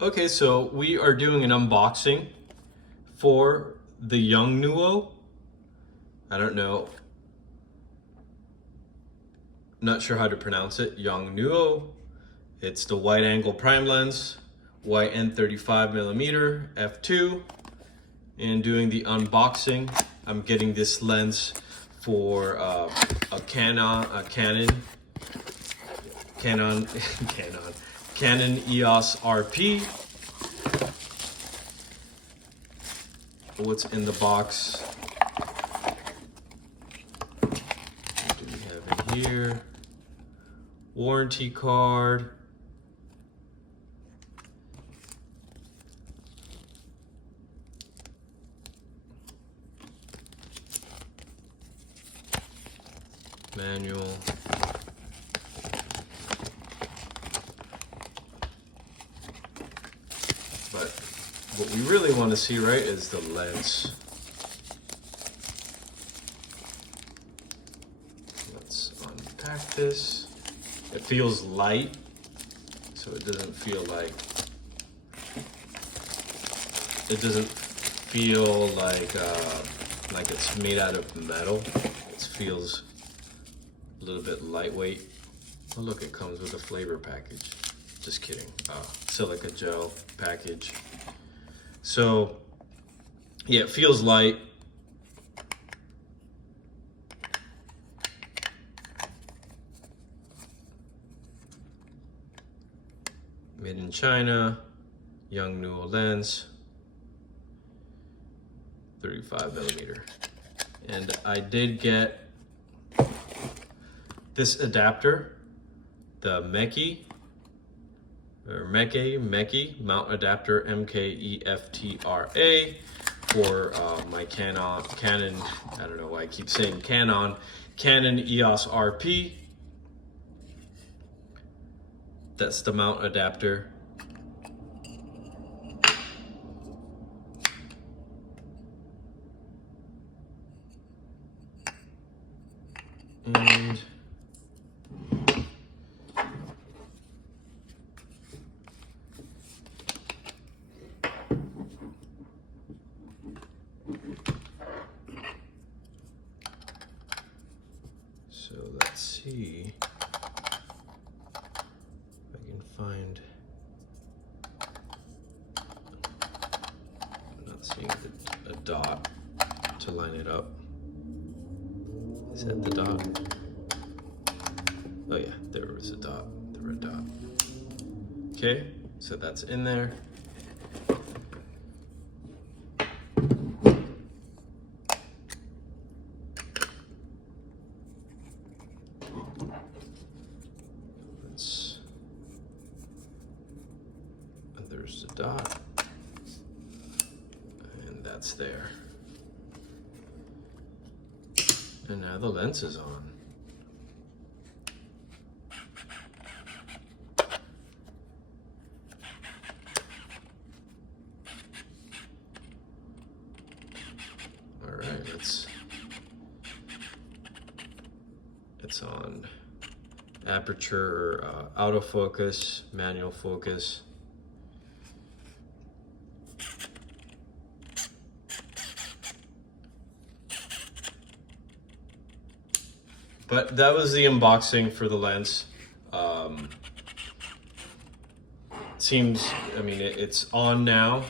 Okay, so we are doing an unboxing for the Yongnuo. I don't know, not sure how to pronounce it. Yongnuo. It's the wide angle prime lens, YN35mm f2. And doing the unboxing, I'm getting this lens for a Canon EOS RP. What's in the box? What do we have in here? Warranty card. Manual. But what we really want to see, right, is the lens. Let's unpack this. It feels light, so it doesn't feel like it's made out of metal. It feels a little bit lightweight. Oh look, it comes with a flavor package. Just kidding. Silica gel package. So yeah, it feels light. Made in China, Yongnuo lens, 35mm. And I did get this adapter, the Meke mount adapter MKEFTRA for my Canon, I don't know why I keep saying Canon EOS RP. That's the mount adapter. And so let's see if I can find, I'm not seeing a dot to line it up. Is that the dot? Oh yeah, there was a dot, the red dot. Okay, so that's in there. There's the dot, and that's there. And now the lens is on. All right, it's on aperture, autofocus, manual focus. But that was the unboxing for the lens. Seems, I mean, it's on now.